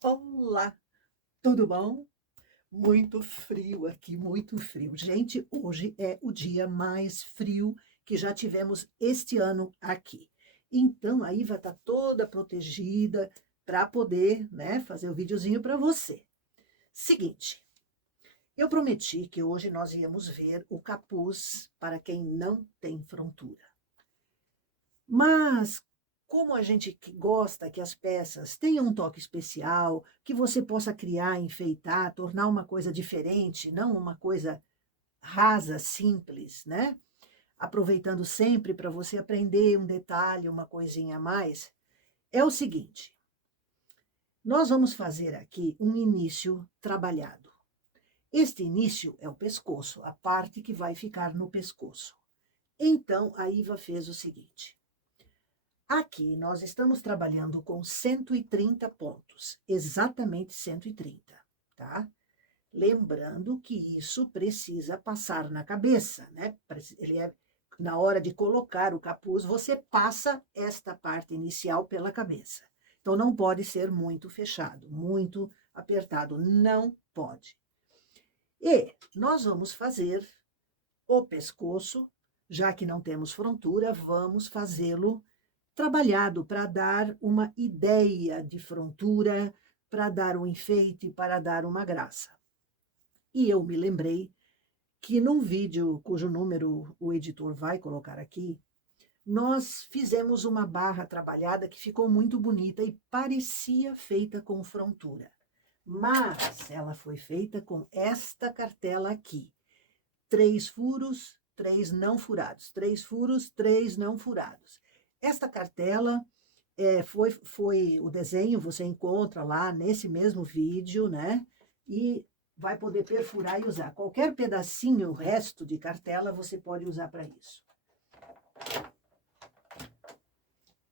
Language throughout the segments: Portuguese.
Olá, tudo bom? Muito frio aqui, muito frio. Gente, hoje é o dia mais frio que já tivemos este ano aqui. Então, a Iva está toda protegida para poder, né, fazer o videozinho para você. Seguinte, eu prometi que hoje nós íamos ver o capuz para quem não tem frontura. Mas, como a gente gosta que as peças tenham um toque especial, que você possa criar, enfeitar, tornar uma coisa diferente, não uma coisa rasa, simples, né? Aproveitando sempre para você aprender um detalhe, uma coisinha a mais, é o seguinte: nós vamos fazer aqui um início trabalhado. Este início é o pescoço, a parte que vai ficar no pescoço. Então, a Iva fez o seguinte. Aqui nós estamos trabalhando com 130 pontos, exatamente 130, tá? Lembrando que isso precisa passar na cabeça, né? Ele é, na hora de colocar o capuz, você passa esta parte inicial pela cabeça. Então não pode ser muito fechado, muito apertado, não pode. E nós vamos fazer o pescoço, já que não temos frontura, vamos fazê-lo trabalhado para dar uma ideia de frontura, para dar um enfeite, para dar uma graça. E eu me lembrei que num vídeo cujo número o editor vai colocar aqui, nós fizemos uma barra trabalhada que ficou muito bonita e parecia feita com frontura. Mas ela foi feita com esta cartela aqui. 3 furos, 3 não furados. 3 furos, 3 não furados. Esta cartela foi o desenho, você encontra lá nesse mesmo vídeo, né? E vai poder perfurar e usar. Qualquer pedacinho, resto de cartela, você pode usar para isso.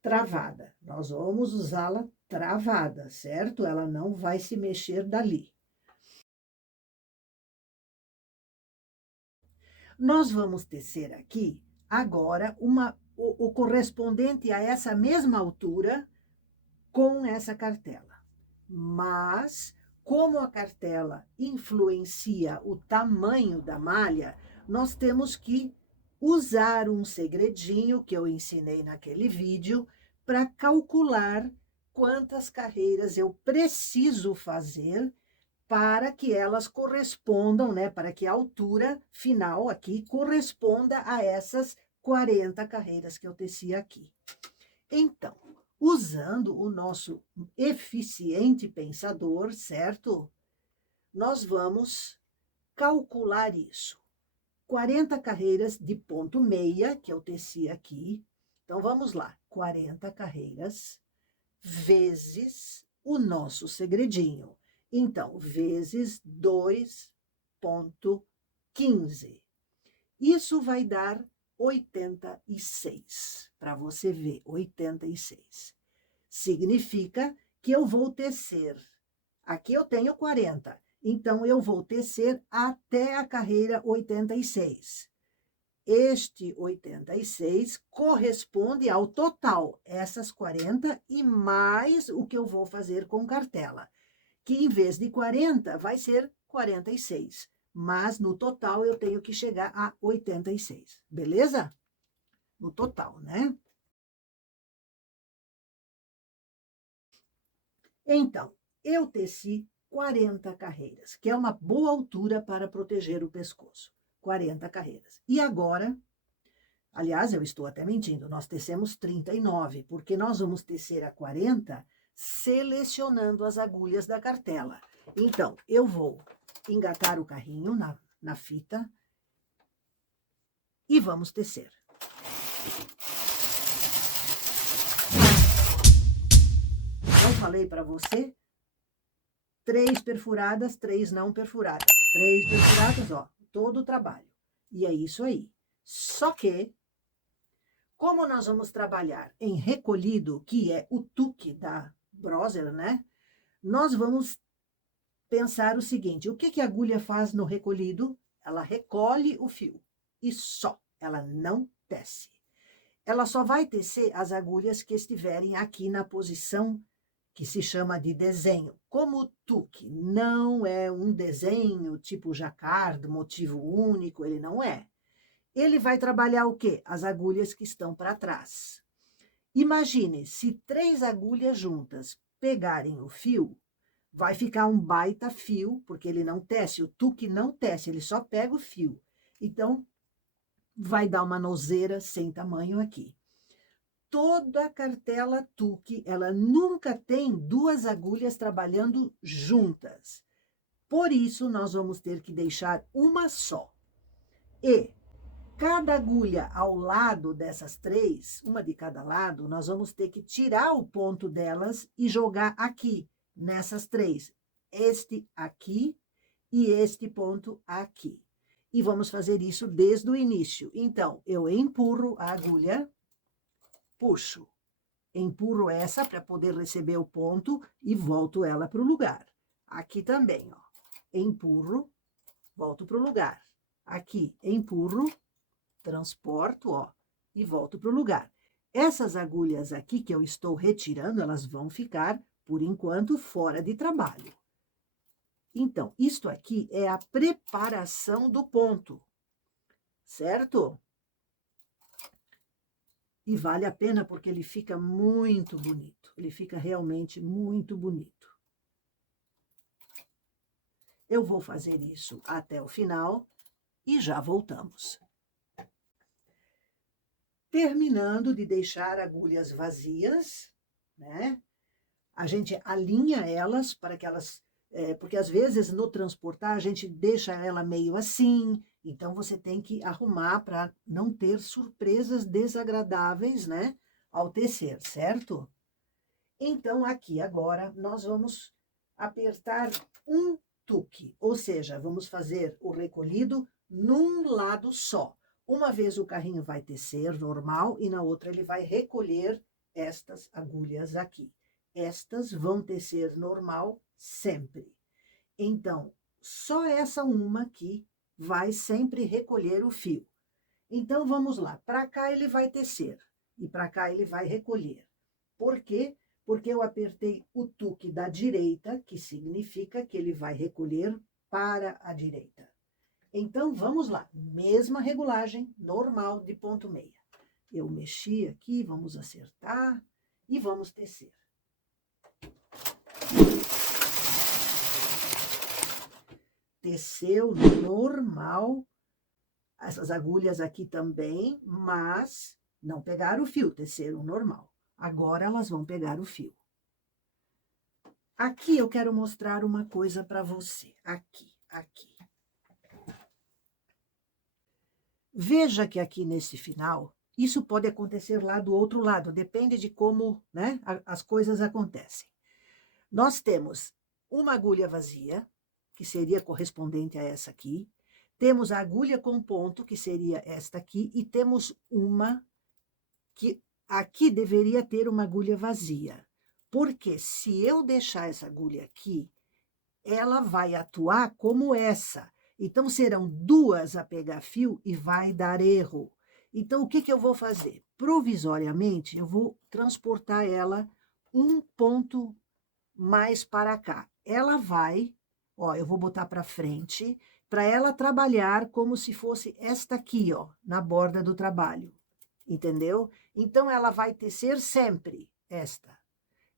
Travada. Nós vamos usá-la travada, certo? Ela não vai se mexer dali. Nós vamos tecer aqui agora o correspondente a essa mesma altura com essa cartela. Mas, como a cartela influencia o tamanho da malha, nós temos que usar um segredinho que eu ensinei naquele vídeo para calcular quantas carreiras eu preciso fazer para que elas correspondam, né, para que a altura final aqui corresponda a essas 40 carreiras que eu teci aqui. Então, usando o nosso eficiente pensador, certo? Nós vamos calcular isso. 40 carreiras de ponto meia, que eu teci aqui. Então, vamos lá. 40 carreiras vezes o nosso segredinho. Então, vezes 2,15. Isso vai dar 86, para você ver, 86. Significa que eu vou tecer, aqui eu tenho 40, então eu vou tecer até a carreira 86. Este 86 corresponde ao total, essas 40 e mais o que eu vou fazer com cartela, que em vez de 40 vai ser 46, mas no total eu tenho que chegar a 86, beleza? No total, né? Então, eu teci 40 carreiras, que é uma boa altura para proteger o pescoço. 40 carreiras. E agora, aliás, eu estou até mentindo, nós tecemos 39, porque nós vamos tecer a 40 selecionando as agulhas da cartela. Então, eu vou engatar o carrinho na fita e vamos tecer. Eu falei para você, 3 perfuradas, 3 não perfuradas. 3 perfuradas, ó, todo o trabalho. E é isso aí. Só que, como nós vamos trabalhar em recolhido, que é o tuque da Brother, né? Nós vamos pensar o seguinte, o que que a agulha faz no recolhido? Ela recolhe o fio e só, ela não tece. Ela só vai tecer as agulhas que estiverem aqui na posição que se chama de desenho. Como o tuque não é um desenho tipo jacquard, motivo único, ele não é. Ele vai trabalhar o quê? As agulhas que estão para trás. Imagine, se 3 agulhas juntas pegarem o fio, vai ficar um baita fio, porque ele não tece, o tuque não tece, ele só pega o fio. Então, vai dar uma nozeira sem tamanho aqui. Toda cartela tuque, ela nunca tem 2 agulhas trabalhando juntas. Por isso, nós vamos ter que deixar uma só. E cada agulha ao lado dessas 3, uma de cada lado, nós vamos ter que tirar o ponto delas e jogar aqui, nessas 3. Este aqui e este ponto aqui. E vamos fazer isso desde o início. Então, eu empurro a agulha, puxo, empurro essa para poder receber o ponto e volto ela para o lugar. Aqui também, ó. Empurro, volto para o lugar. Aqui, empurro, transporto, ó, e volto para o lugar. Essas agulhas aqui que eu estou retirando, elas vão ficar, por enquanto, fora de trabalho. Então, isto aqui é a preparação do ponto, certo? E vale a pena porque ele fica muito bonito. Ele fica realmente muito bonito. Eu vou fazer isso até o final e já voltamos. Terminando de deixar agulhas vazias, né? A gente alinha elas para que elas... porque às vezes no transportar a gente deixa ela meio assim, então você tem que arrumar para não ter surpresas desagradáveis, né? Ao tecer, certo? Então aqui agora nós vamos apertar um tuque, ou seja, vamos fazer o recolhido num lado só. Uma vez o carrinho vai tecer normal e na outra ele vai recolher estas agulhas aqui. Estas vão tecer normal sempre. Então, só essa uma aqui vai sempre recolher o fio. Então, vamos lá. Para cá ele vai tecer e para cá ele vai recolher. Por quê? Porque eu apertei o tuque da direita, que significa que ele vai recolher para a direita. Então, vamos lá. Mesma regulagem normal de ponto meia. Eu mexi aqui, vamos acertar e vamos tecer. Teceu normal, essas agulhas aqui também, mas não pegaram o fio, teceram normal. Agora elas vão pegar o fio. Aqui eu quero mostrar uma coisa para você, aqui. Veja que aqui nesse final, isso pode acontecer lá do outro lado, depende de como, né, as coisas acontecem. Nós temos uma agulha vazia, que seria correspondente a essa aqui. Temos a agulha com ponto, que seria esta aqui. E temos uma que aqui deveria ter uma agulha vazia. Porque se eu deixar essa agulha aqui, ela vai atuar como essa. Então, serão 2 a pegar fio e vai dar erro. Então, o que eu vou fazer? Provisoriamente, eu vou transportar ela um ponto mais para cá. Ela vai, ó, eu vou botar para frente, para ela trabalhar como se fosse esta aqui, ó, na borda do trabalho. Entendeu? Então, ela vai tecer sempre esta.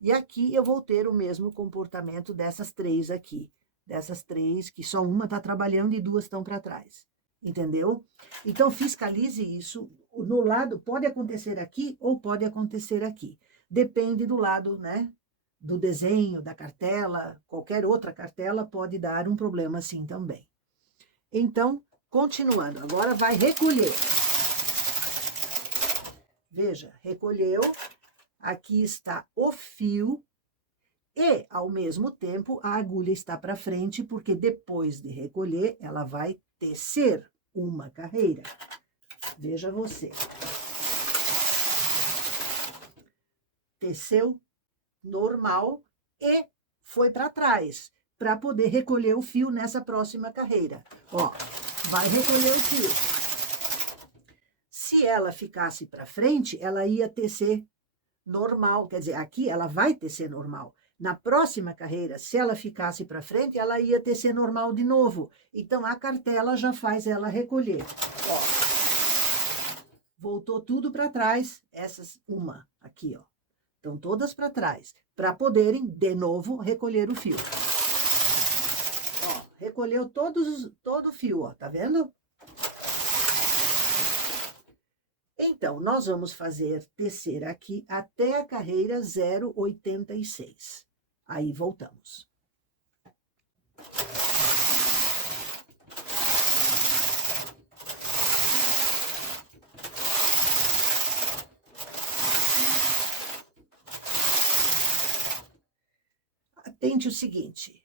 E aqui eu vou ter o mesmo comportamento dessas 3 aqui. Dessas 3, que só uma está trabalhando e 2 estão para trás. Entendeu? Então, fiscalize isso. No lado, pode acontecer aqui ou pode acontecer aqui. Depende do lado, né? Do desenho, da cartela, qualquer outra cartela pode dar um problema assim também. Então, continuando, agora vai recolher. Veja, recolheu, aqui está o fio e, ao mesmo tempo, a agulha está para frente, porque depois de recolher, ela vai tecer uma carreira. Veja você. Teceu normal e foi para trás, para poder recolher o fio nessa próxima carreira. Ó, vai recolher o fio. Se ela ficasse para frente, ela ia tecer normal, quer dizer, aqui ela vai tecer normal, Na próxima carreira, se ela ficasse para frente, ela ia tecer normal de novo. Então, a cartela já faz ela recolher. Ó, voltou tudo para trás, essas, uma aqui, ó. Estão todas para trás, para poderem, de novo, recolher o fio. Ó, recolheu todo o fio, ó, tá vendo? Então, nós vamos fazer tecer aqui até a carreira 0,86. Aí, voltamos. Atente o seguinte,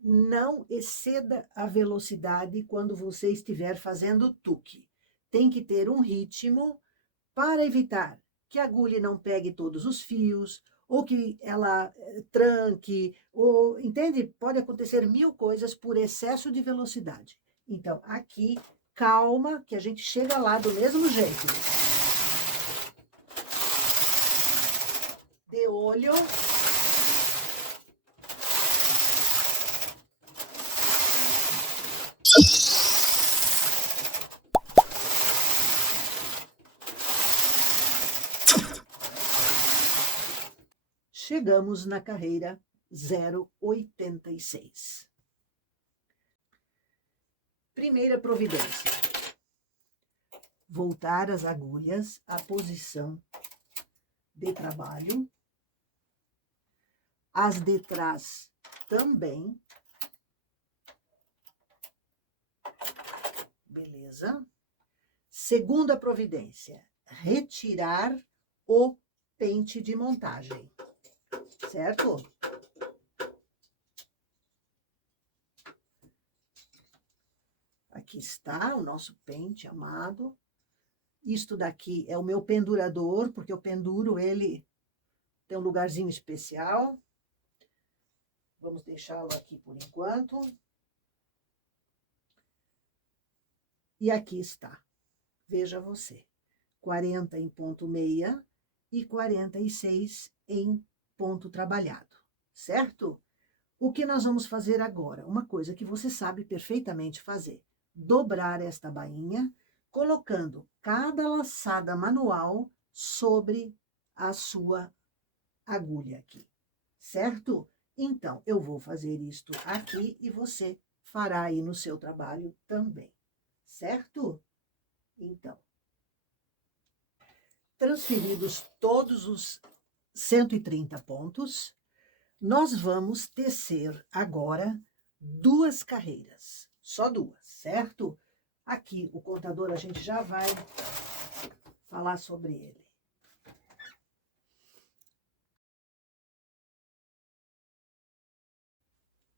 não exceda a velocidade quando você estiver fazendo tuque. Tem que ter um ritmo para evitar que a agulha não pegue todos os fios, ou que ela tranque, ou, entende? Pode acontecer mil coisas por excesso de velocidade. Então, aqui, calma, que a gente chega lá do mesmo jeito. De olho. Chegamos na carreira 0,86. Primeira providência. Voltar as agulhas à posição de trabalho. As de trás também. Beleza. Segunda providência. Retirar o pente de montagem. Certo? Aqui está o nosso pente amado. Isto daqui é o meu pendurador, porque eu penduro ele, tem um lugarzinho especial. Vamos deixá-lo aqui por enquanto. E aqui está. Veja você. 40 em ponto meia e 46 em ponto trabalhado, certo? O que nós vamos fazer agora? Uma coisa que você sabe perfeitamente fazer. Dobrar esta bainha, colocando cada laçada manual sobre a sua agulha aqui, certo? Então, eu vou fazer isto aqui e você fará aí no seu trabalho também, certo? Então, transferidos todos os 130 pontos, nós vamos tecer agora 2 carreiras, só 2, certo? Aqui, o contador, a gente já vai falar sobre ele.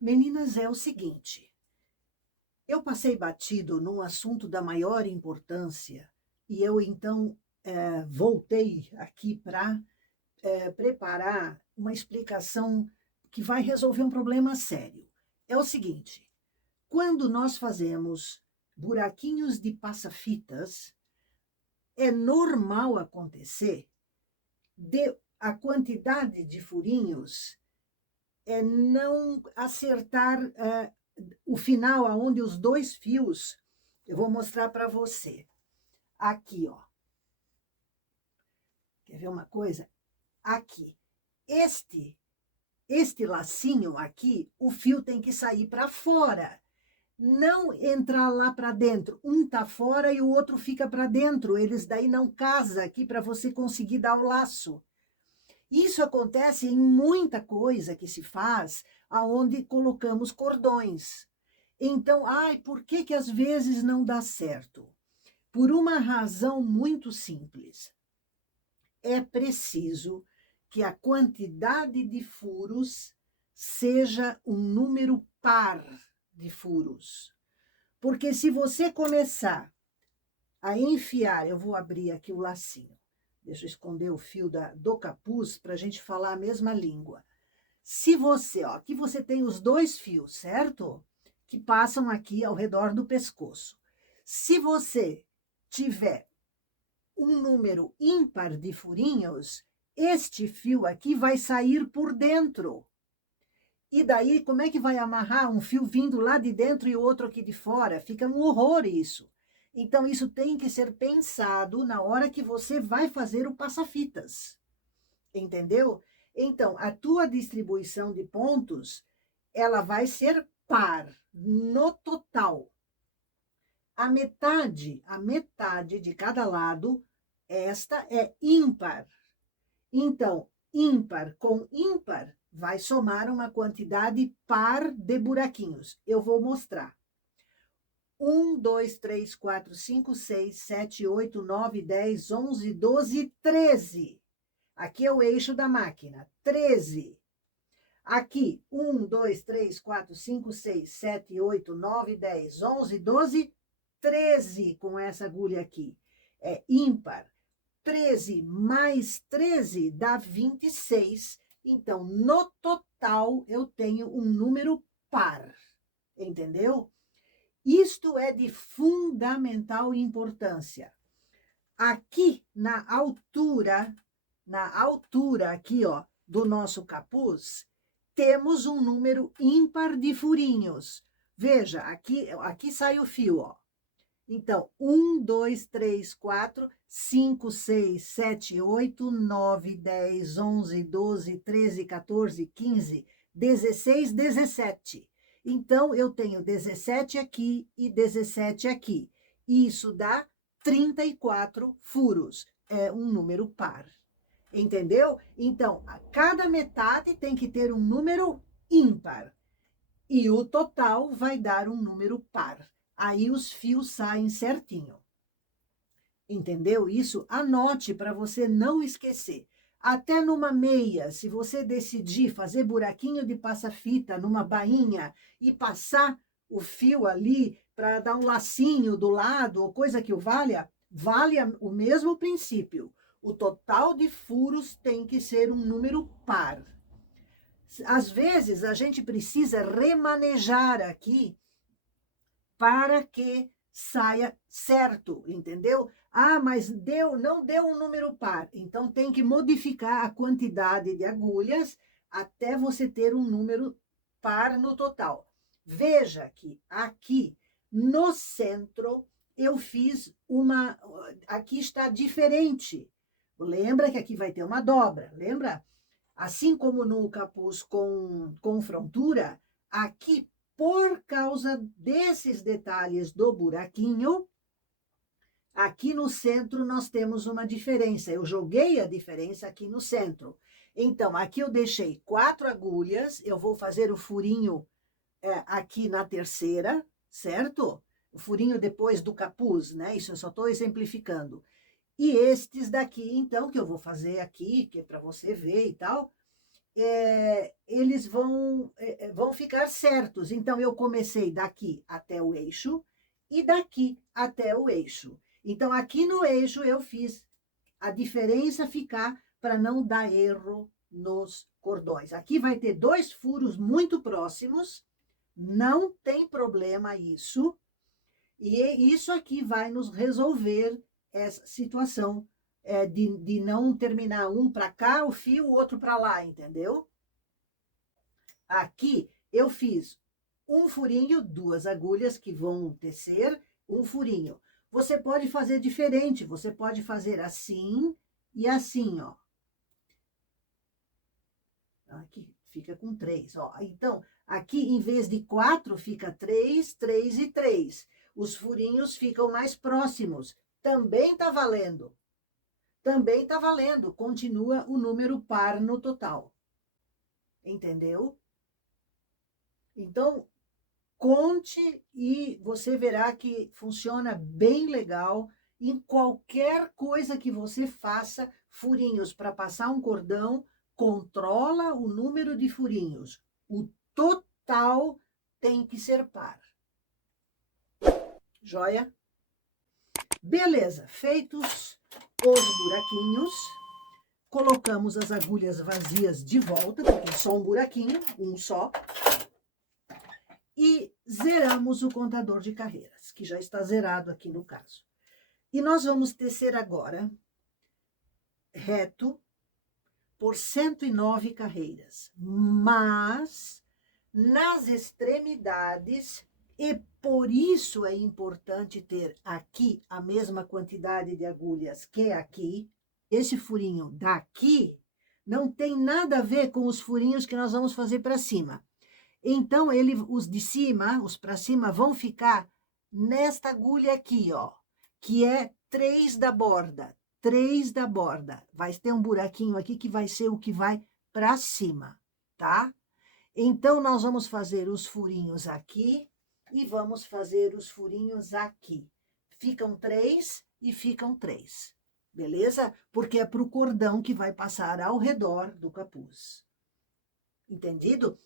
Meninas, é o seguinte, eu passei batido num assunto da maior importância e eu, então, voltei aqui para preparar uma explicação que vai resolver um problema sério. É o seguinte, quando nós fazemos buraquinhos de passa-fitas, é normal acontecer de a quantidade de furinhos não acertar o final, aonde os 2 fios, eu vou mostrar para você. Aqui, ó. Quer ver uma coisa? Aqui. Este lacinho aqui, o fio tem que sair para fora. Não entrar lá para dentro. Um tá fora e o outro fica para dentro. Eles daí não casam aqui para você conseguir dar o laço. Isso acontece em muita coisa que se faz aonde colocamos cordões. Então, por que que às vezes não dá certo? Por uma razão muito simples. É preciso que a quantidade de furos seja um número par de furos. Porque se você começar a enfiar, eu vou abrir aqui o lacinho. Deixa eu esconder o fio do capuz para a gente falar a mesma língua. Se você, ó, aqui você tem os 2 fios, certo? Que passam aqui ao redor do pescoço. Se você tiver um número ímpar de furinhos, este fio aqui vai sair por dentro. E daí, como é que vai amarrar um fio vindo lá de dentro e o outro aqui de fora? Fica um horror isso. Então, isso tem que ser pensado na hora que você vai fazer o passa-fitas. Entendeu? Então, a tua distribuição de pontos, ela vai ser par no total. A metade de cada lado, esta é ímpar. Então, ímpar com ímpar vai somar uma quantidade par de buraquinhos. Eu vou mostrar. 1, 2, 3, 4, 5, 6, 7, 8, 9, 10, 11, 12, 13. Aqui é o eixo da máquina, 13. Aqui, 1, 2, 3, 4, 5, 6, 7, 8, 9, 10, 11, 12, 13 com essa agulha aqui. É ímpar. 13 mais 13 dá 26. Então, no total, eu tenho um número par. Entendeu? Isto é de fundamental importância. Aqui na altura aqui, ó, do nosso capuz, temos um número ímpar de furinhos. Veja, aqui sai o fio, ó. Então, 1, 2, 3, 4, 5, 6, 7, 8, 9, 10, 11, 12, 13, 14, 15, 16, 17. Então, eu tenho 17 aqui e 17 aqui. Isso dá 34 furos. É um número par. Entendeu? Então, a cada metade tem que ter um número ímpar. E o total vai dar um número par. Aí os fios saem certinho. Entendeu isso? Anote para você não esquecer. Até numa meia, se você decidir fazer buraquinho de passa-fita numa bainha e passar o fio ali para dar um lacinho do lado ou coisa que o valha, vale o mesmo princípio. O total de furos tem que ser um número par. Às vezes, a gente precisa remanejar aqui para que saia certo, entendeu? Ah, mas não deu um número par. Então, tem que modificar a quantidade de agulhas até você ter um número par no total. Veja que aqui no centro eu fiz uma... Aqui está diferente. Lembra que aqui vai ter uma dobra, lembra? Assim como no capuz com frontura, aqui, por causa desses detalhes do buraquinho, aqui no centro nós temos uma diferença. Eu joguei a diferença aqui no centro. Então, aqui eu deixei 4 agulhas, eu vou fazer o furinho aqui na terceira, certo? O furinho depois do capuz, né? Isso eu só estou exemplificando. E estes daqui, então, que eu vou fazer aqui, que é para você ver e tal, eles vão ficar certos. Então, eu comecei daqui até o eixo e daqui até o eixo. Então, aqui no eixo eu fiz a diferença ficar para não dar erro nos cordões. Aqui vai ter 2 furos muito próximos, não tem problema isso. E isso aqui vai nos resolver essa situação de não terminar um para cá, o fio, o outro para lá, entendeu? Aqui eu fiz um furinho, 2 agulhas que vão tecer um furinho. Você pode fazer diferente, você pode fazer assim e assim, ó. Aqui fica com 3, ó. Então, aqui em vez de 4, fica 3, 3 e 3. Os furinhos ficam mais próximos. Também tá valendo. Também tá valendo. Continua o número par no total. Entendeu? Então, conte e você verá que funciona bem legal. Em qualquer coisa que você faça, furinhos para passar um cordão, controla o número de furinhos. O total tem que ser par. Joia? Beleza, feitos os buraquinhos, colocamos as agulhas vazias de volta, porque é só um buraquinho, um só, e zeramos o contador de carreiras, que já está zerado aqui no caso. E nós vamos tecer agora reto por 109 carreiras, mas nas extremidades, e por isso é importante ter aqui a mesma quantidade de agulhas que aqui. Esse furinho daqui não tem nada a ver com os furinhos que nós vamos fazer para cima. Então, os de cima, os para cima, vão ficar nesta agulha aqui, ó, que é 3 da borda. 3 da borda. Vai ter um buraquinho aqui que vai ser o que vai para cima, tá? Então, nós vamos fazer os furinhos aqui e vamos fazer os furinhos aqui. Ficam 3 e ficam 3, beleza? Porque é para o cordão que vai passar ao redor do capuz. Entendido?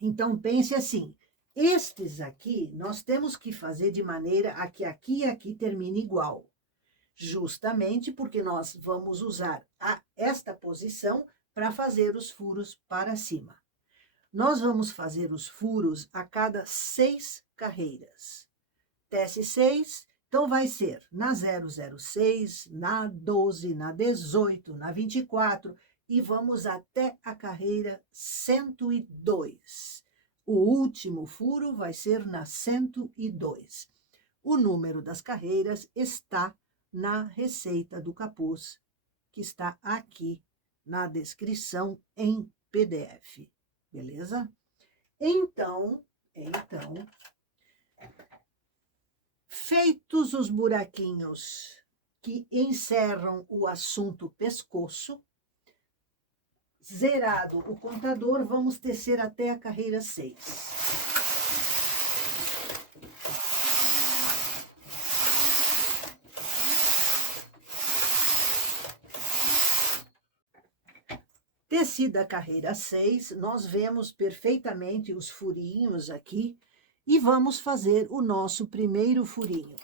Então, pense assim, estes aqui, nós temos que fazer de maneira a que aqui e aqui termine igual. Justamente porque nós vamos usar esta posição para fazer os furos para cima. Nós vamos fazer os furos a cada 6 carreiras. Tece 6, então vai ser na 006, na 12, na 18, na 24, e vamos até a carreira 102. O último furo vai ser na 102. O número das carreiras está na receita do capuz, que está aqui na descrição em PDF. Beleza? Então, feitos os buraquinhos que encerram o assunto pescoço, zerado o contador, vamos tecer até a carreira 6. Tecida a carreira 6, nós vemos perfeitamente os furinhos aqui e vamos fazer o nosso primeiro furinho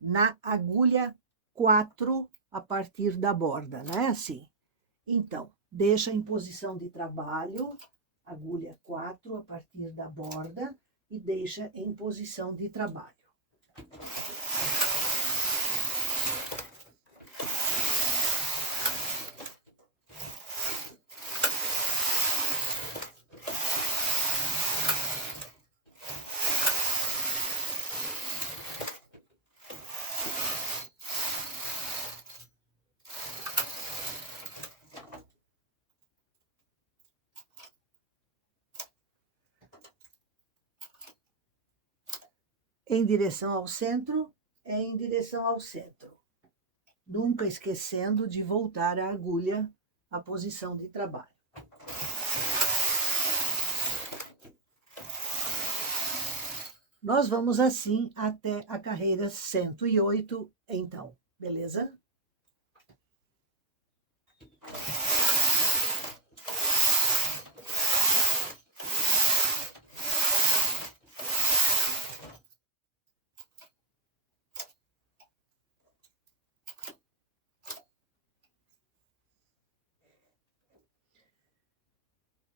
na agulha 4 a partir da borda, não é assim? Então, deixa em posição de trabalho, agulha 4 a partir da borda e deixa em posição de trabalho. Em direção ao centro, é em direção ao centro. Nunca esquecendo de voltar a agulha à posição de trabalho. Nós vamos assim até a carreira 108, então, beleza?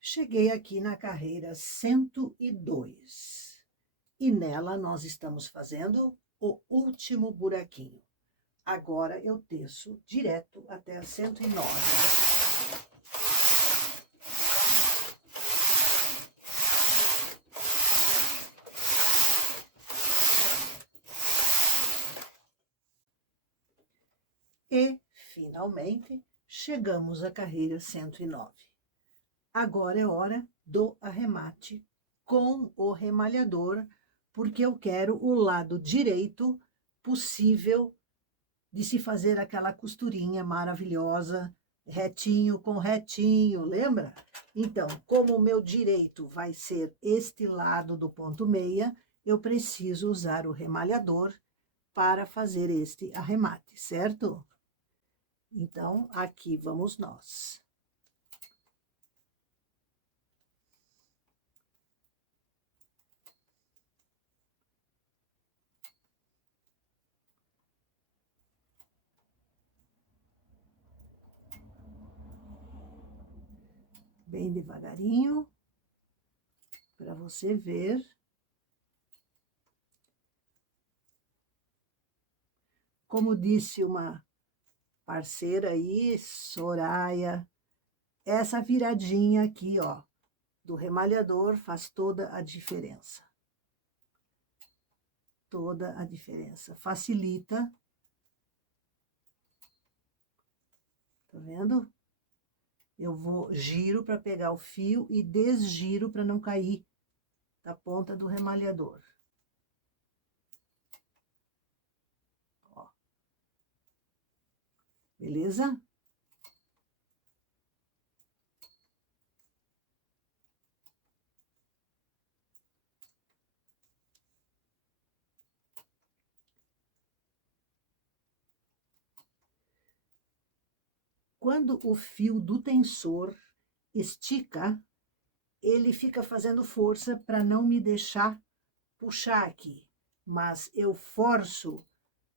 Cheguei aqui na carreira 102. E nela nós estamos fazendo o último buraquinho. Agora eu teço direto até a 109. E, finalmente, chegamos à carreira 109. Agora é hora do arremate com o remalhador, porque eu quero o lado direito possível de se fazer aquela costurinha maravilhosa, retinho com retinho, lembra? Então, como o meu direito vai ser este lado do ponto meia, eu preciso usar o remalhador para fazer este arremate, certo? Então, aqui vamos nós. Bem devagarinho, para você ver. Como disse uma parceira aí, Soraya, essa viradinha aqui, ó, do remalhador faz toda a diferença. Toda a diferença. Facilita. Tá vendo? Eu vou giro para pegar o fio e desgiro para não cair da ponta do remalhador. Ó. Beleza? Quando o fio do tensor estica, ele fica fazendo força para não me deixar puxar aqui. Mas eu forço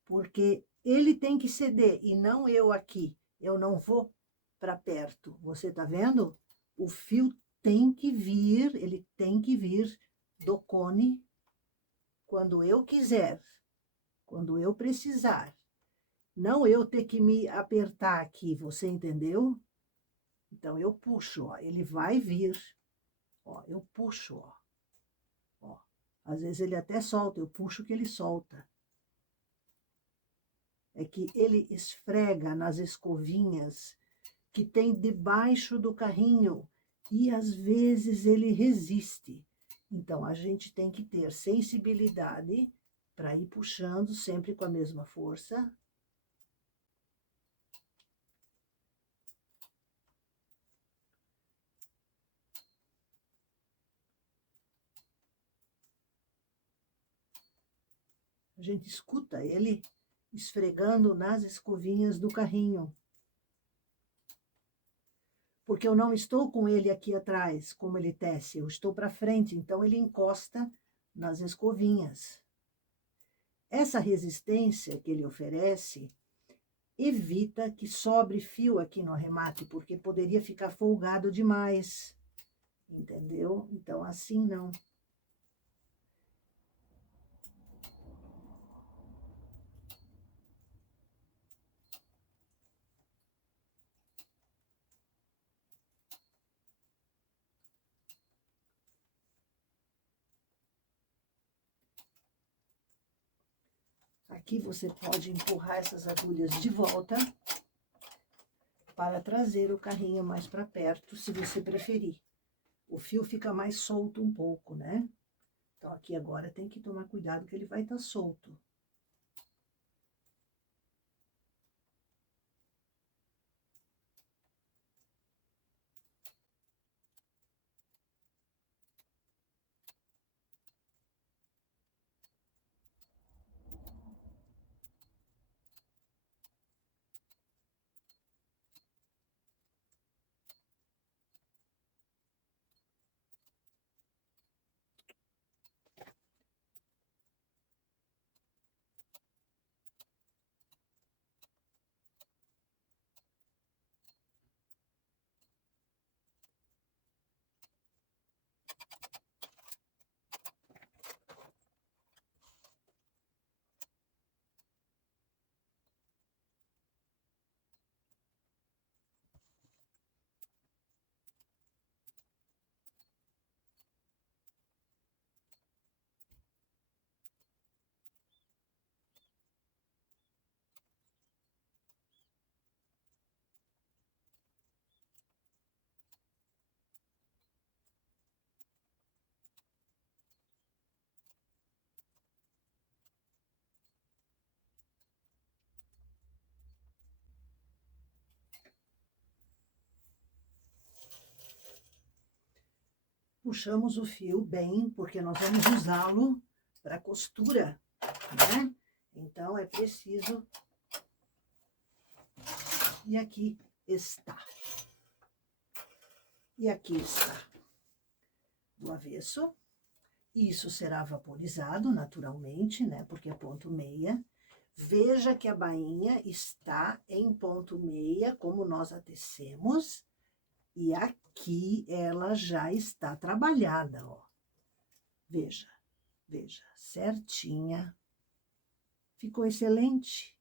porque ele tem que ceder e não eu aqui. Eu não vou para perto. Você tá vendo? O fio tem que vir, ele tem que vir do cone quando eu quiser, quando eu precisar. Não eu ter que me apertar aqui, você entendeu? Então, eu puxo, ó, ele vai vir. Ó, eu puxo, ó. Ó. Às vezes ele até solta, eu puxo que ele solta. É que ele esfrega nas escovinhas que tem debaixo do carrinho e às vezes ele resiste. Então, a gente tem que ter sensibilidade para ir puxando sempre com a mesma força. A gente escuta ele esfregando nas escovinhas do carrinho. Porque eu não estou com ele aqui atrás, como ele tece, eu estou para frente, então ele encosta nas escovinhas. Essa resistência que ele oferece evita que sobre fio aqui no arremate, porque poderia ficar folgado demais, entendeu? Então, assim não. Aqui você pode empurrar essas agulhas de volta para trazer o carrinho mais para perto, se você preferir. O fio fica mais solto um pouco, né? Então, aqui agora tem que tomar cuidado que ele vai estar solto. Puxamos o fio bem, porque nós vamos usá-lo para costura, né? Então, é preciso... E aqui está. E aqui está. Do avesso. Isso será vaporizado naturalmente, né? Porque é ponto meia. Veja que a bainha está em ponto meia, como nós a tecemos. E aqui ela já está trabalhada, ó. Veja, veja, certinha. Ficou excelente.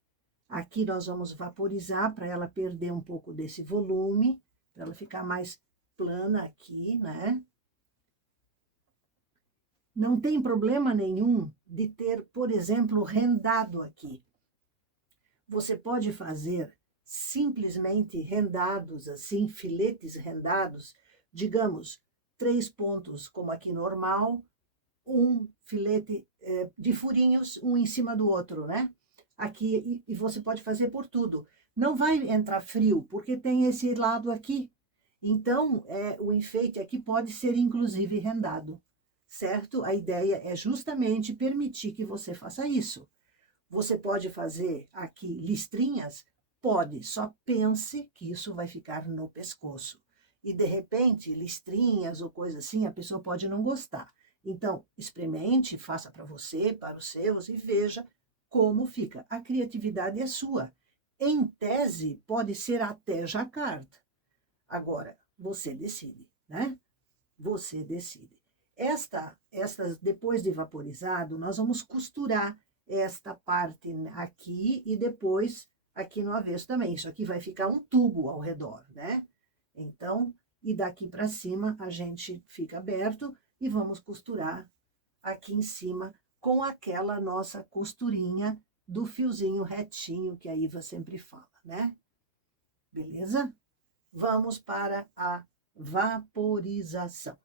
Aqui nós vamos vaporizar para ela perder um pouco desse volume, para ela ficar mais plana aqui, né? Não tem problema nenhum de ter, por exemplo, rendado aqui. Você pode fazer simplesmente rendados, assim, filetes rendados, digamos, 3 pontos, como aqui normal, um filete de furinhos, um em cima do outro, né? Aqui, e você pode fazer por tudo. Não vai entrar frio, porque tem esse lado aqui. Então, o enfeite aqui pode ser, inclusive, rendado, certo? A ideia é justamente permitir que você faça isso. Você pode fazer aqui listrinhas? Pode, só pense que isso vai ficar no pescoço. E, de repente, listrinhas ou coisa assim, a pessoa pode não gostar. Então, experimente, faça para você, para os seus e veja como fica. A criatividade é sua. Em tese, pode ser até jacquard. Agora, você decide, né? Você decide. Estas, depois de vaporizado, nós vamos costurar esta parte aqui e depois aqui no avesso também. Isso aqui vai ficar um tubo ao redor, né? Então, e daqui para cima a gente fica aberto e vamos costurar aqui em cima com aquela nossa costurinha do fiozinho retinho que a Iva sempre fala, né? Beleza? Vamos para a vaporização.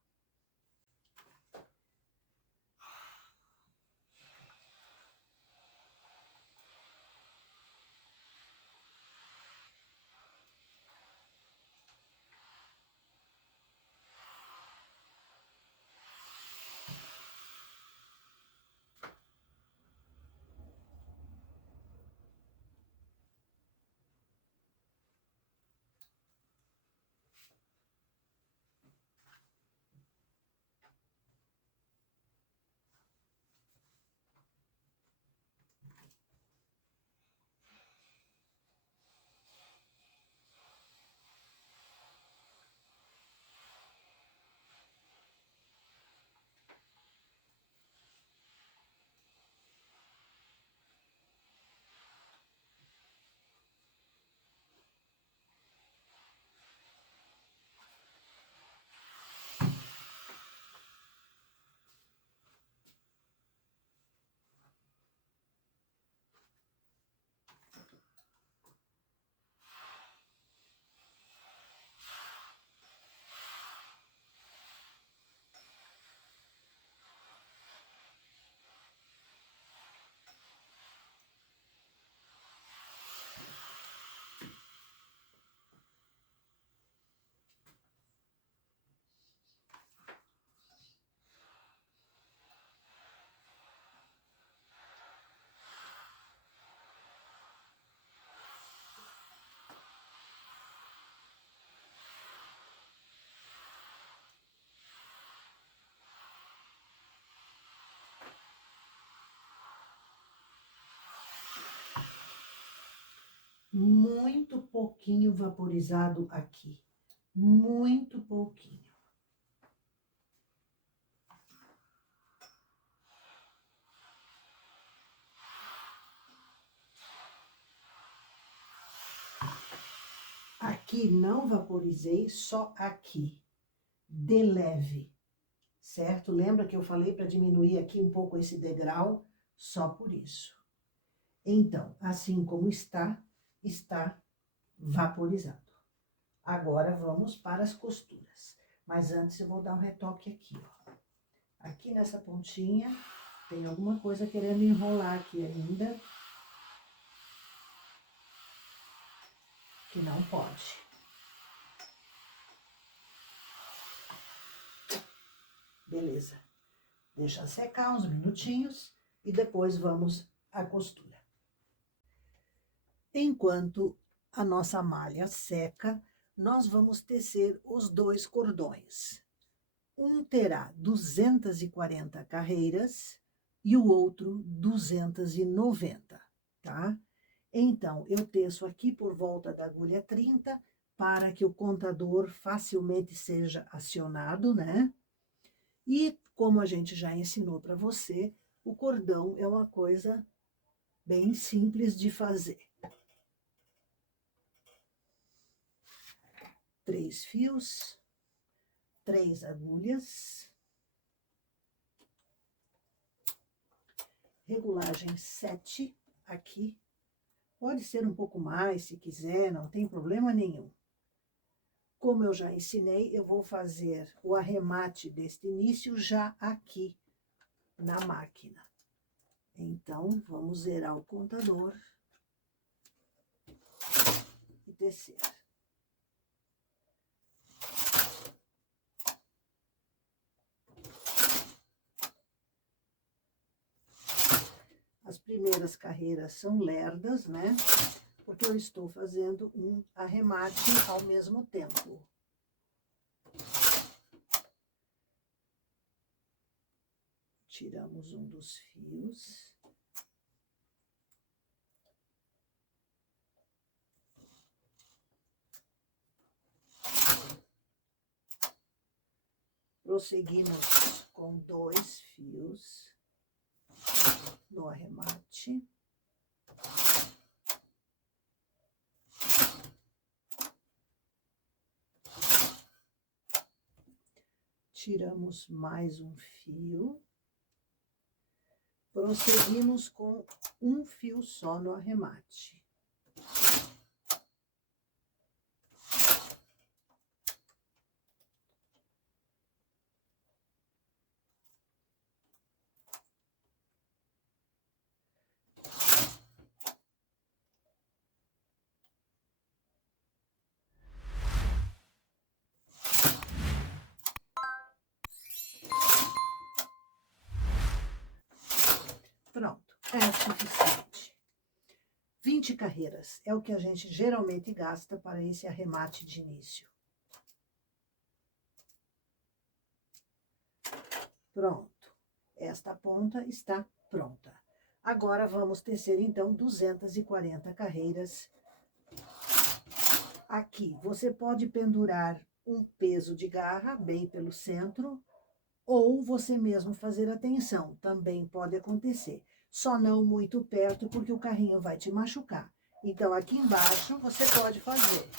Muito pouquinho vaporizado aqui. Muito pouquinho. Aqui não vaporizei, só aqui. De leve, certo? Lembra que eu falei para diminuir aqui um pouco esse degrau? Só por isso. Então, assim como está, está vaporizado. Agora vamos para as costuras. Mas antes eu vou dar um retoque aqui, ó. Aqui nessa pontinha tem alguma coisa querendo enrolar aqui ainda. Que não pode. Beleza. Deixa secar uns minutinhos e depois vamos à costura. Enquanto a nossa malha seca, nós vamos tecer os 2 cordões. Um terá 240 carreiras e o outro 290, tá? Então, eu teço aqui por volta da agulha 30 para que o contador facilmente seja acionado, né? E, como a gente já ensinou para você, o cordão é uma coisa bem simples de fazer. 3 fios, 3 agulhas. regulagem 7 aqui. Pode ser um pouco mais, se quiser, não tem problema nenhum. Como eu já ensinei, eu vou fazer o arremate deste início já aqui na máquina. Então, vamos zerar o contador e descer. As primeiras carreiras são lerdas, né? Porque eu estou fazendo um arremate ao mesmo tempo. Tiramos um dos fios. Prosseguimos com 2 fios no arremate. Tiramos mais um fio. Prosseguimos com um fio só no arremate. Pronto, é o suficiente. 20 carreiras é o que a gente geralmente gasta para esse arremate de início. Pronto, esta ponta está pronta. Agora vamos tecer então 240 carreiras. Aqui você pode pendurar um peso de garra bem pelo centro, ou você mesmo fazer a tensão, também pode acontecer. Só não muito perto, porque o carrinho vai te machucar. Então, aqui embaixo, você pode fazer.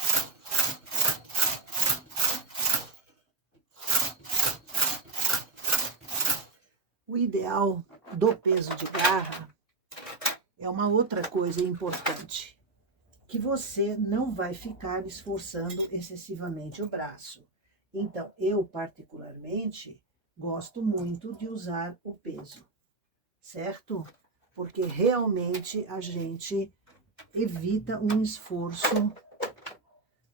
O ideal do peso de garra é uma outra coisa importante, que você não vai ficar esforçando excessivamente o braço. Então, eu particularmente gosto muito de usar o peso, certo? Porque realmente a gente evita um esforço,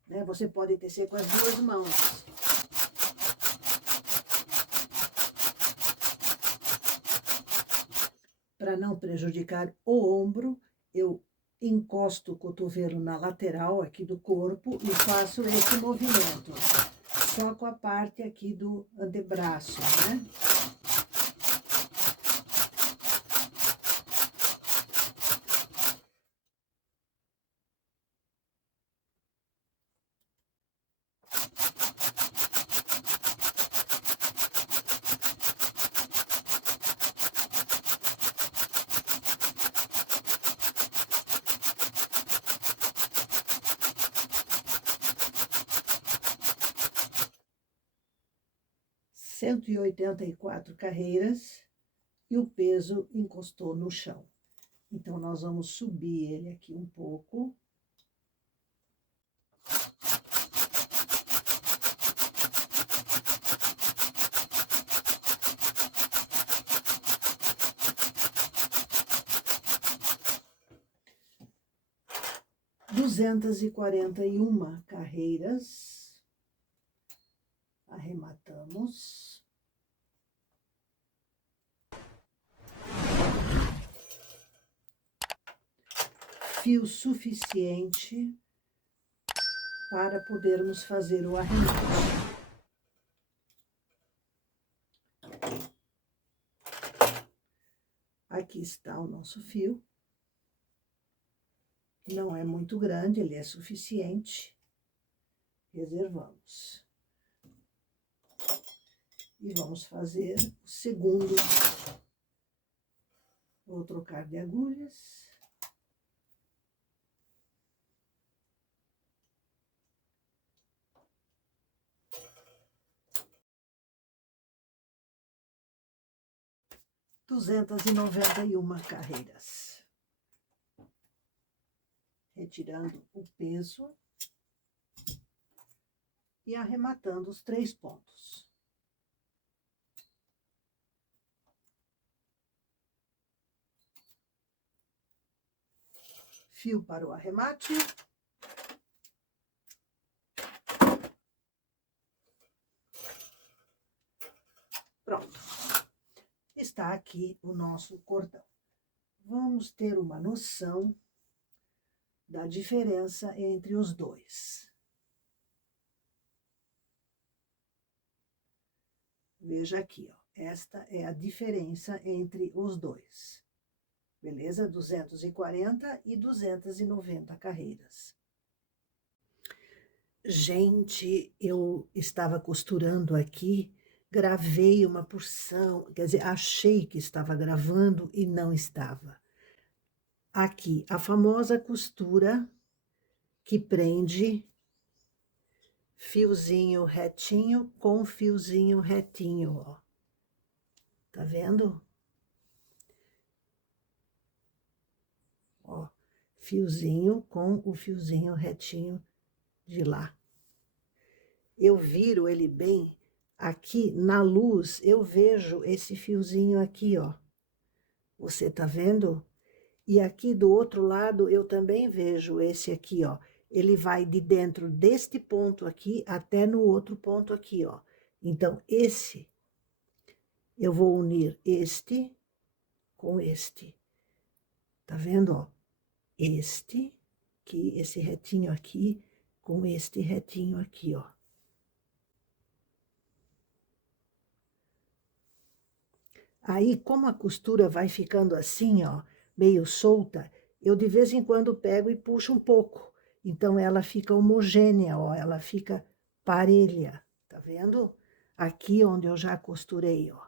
né? Você pode tecer com as 2 mãos. Para não prejudicar o ombro, eu encosto o cotovelo na lateral aqui do corpo e faço esse movimento, só com a parte aqui do antebraço, né? Cento e 184 carreiras e o peso encostou no chão. Então, nós vamos subir ele aqui um pouco. Duzentas e 241 carreiras. Arrematamos. Fio suficiente para podermos fazer o arremate. Aqui está o nosso fio. Não é muito grande, ele é suficiente. Reservamos. E vamos fazer o segundo. Vou trocar de agulhas. 291 carreiras. Retirando o peso e arrematando os 3 pontos. Fio para o arremate. Pronto. Está aqui o nosso cordão. Vamos ter uma noção da diferença entre os dois. Veja aqui, ó. Esta é a diferença entre os dois. Beleza? 240 e 290 carreiras. Gente, eu estava costurando aqui, gravei uma porção, quer dizer, achei que estava gravando e não estava. Aqui, a famosa costura que prende fiozinho retinho com fiozinho retinho, ó. Tá vendo? Ó, fiozinho com o fiozinho retinho de lá. Eu viro ele bem, aqui na luz eu vejo esse fiozinho aqui, ó. Você tá vendo? E aqui do outro lado eu também vejo esse aqui, ó. Ele vai de dentro deste ponto aqui até no outro ponto aqui, ó. Então, esse, eu vou unir este com este. Tá vendo, ó? Este, aqui, esse retinho aqui, com este retinho aqui, ó. Aí, como a costura vai ficando assim, ó, meio solta, eu de vez em quando pego e puxo um pouco. Então, ela fica homogênea, ó, ela fica parelha, tá vendo? Aqui onde eu já costurei, ó.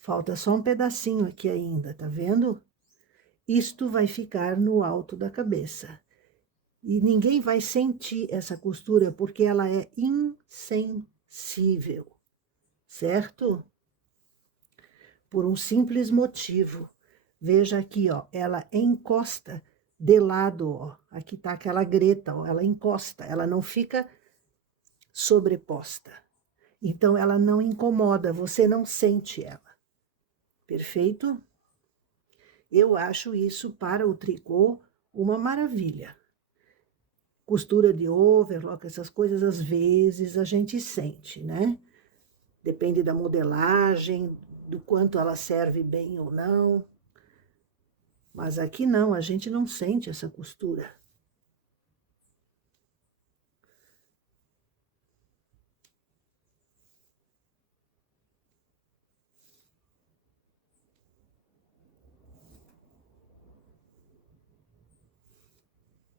Falta só um pedacinho aqui ainda, tá vendo? Isto vai ficar no alto da cabeça. E ninguém vai sentir essa costura, porque ela é insensível, certo? Por um simples motivo. Veja aqui, ó, ela encosta de lado, ó. Aqui tá aquela greta, ó, ela encosta, ela não fica sobreposta. Então, ela não incomoda, você não sente ela. Perfeito? Eu acho isso para o tricô uma maravilha. Costura de overlock, essas coisas, às vezes a gente sente, né? Depende da modelagem, do quanto ela serve bem ou não. Mas aqui não, a gente não sente essa costura.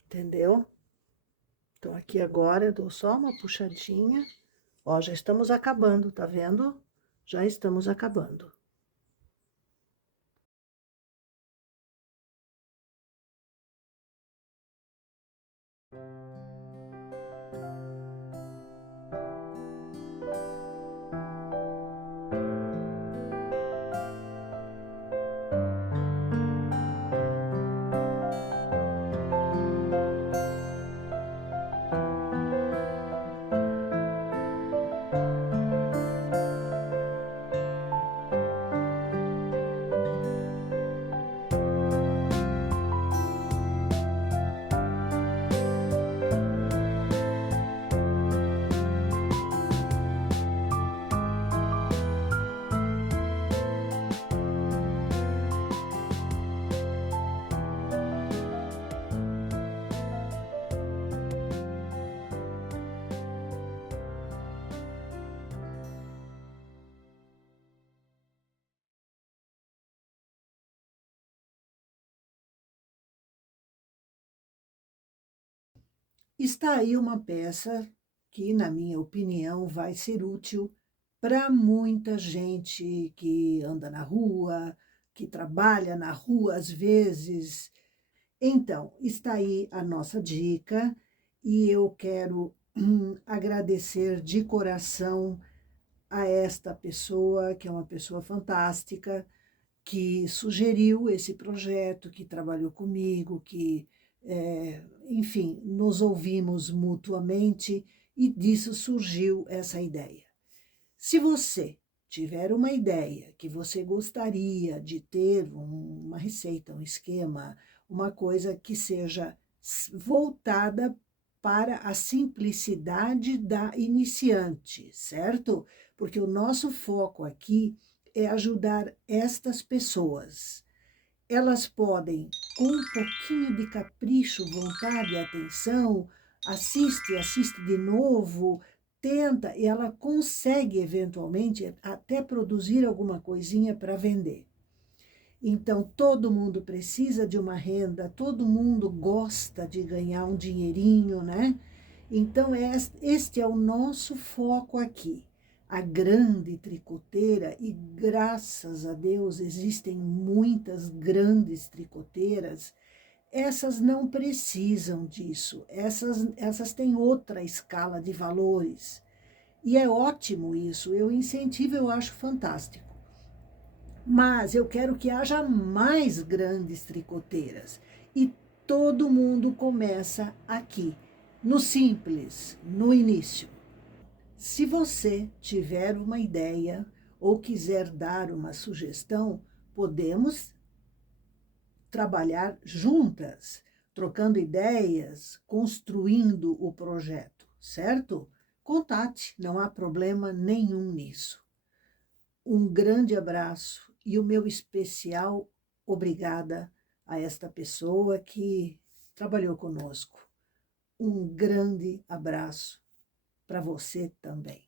Entendeu? Então, aqui agora eu dou só uma puxadinha. Ó, já estamos acabando, tá vendo? Já estamos acabando. Está aí uma peça que, na minha opinião, vai ser útil para muita gente que anda na rua, que trabalha na rua às vezes. Então, está aí a nossa dica e eu quero agradecer de coração a esta pessoa, que é uma pessoa fantástica, que sugeriu esse projeto, que trabalhou comigo, que, enfim, nos ouvimos mutuamente e disso surgiu essa ideia. Se você tiver uma ideia que você gostaria de ter uma receita, um esquema, uma coisa que seja voltada para a simplicidade da iniciante, certo? Porque o nosso foco aqui é ajudar estas pessoas. Elas podem, com um pouquinho de capricho, vontade e atenção, assiste de novo, tenta e ela consegue eventualmente até produzir alguma coisinha para vender. Então, todo mundo precisa de uma renda, todo mundo gosta de ganhar um dinheirinho, né? Então, este é o nosso foco aqui. A grande tricoteira, e graças a Deus existem muitas grandes tricoteiras, essas não precisam disso, essas têm outra escala de valores. E é ótimo isso, eu incentivo, eu acho fantástico. Mas eu quero que haja mais grandes tricoteiras. E todo mundo começa aqui, no simples, no início. Se você tiver uma ideia ou quiser dar uma sugestão, podemos trabalhar juntas, trocando ideias, construindo o projeto, certo? Contate, não há problema nenhum nisso. Um grande abraço e o meu especial obrigada a esta pessoa que trabalhou conosco. Um grande abraço para você também.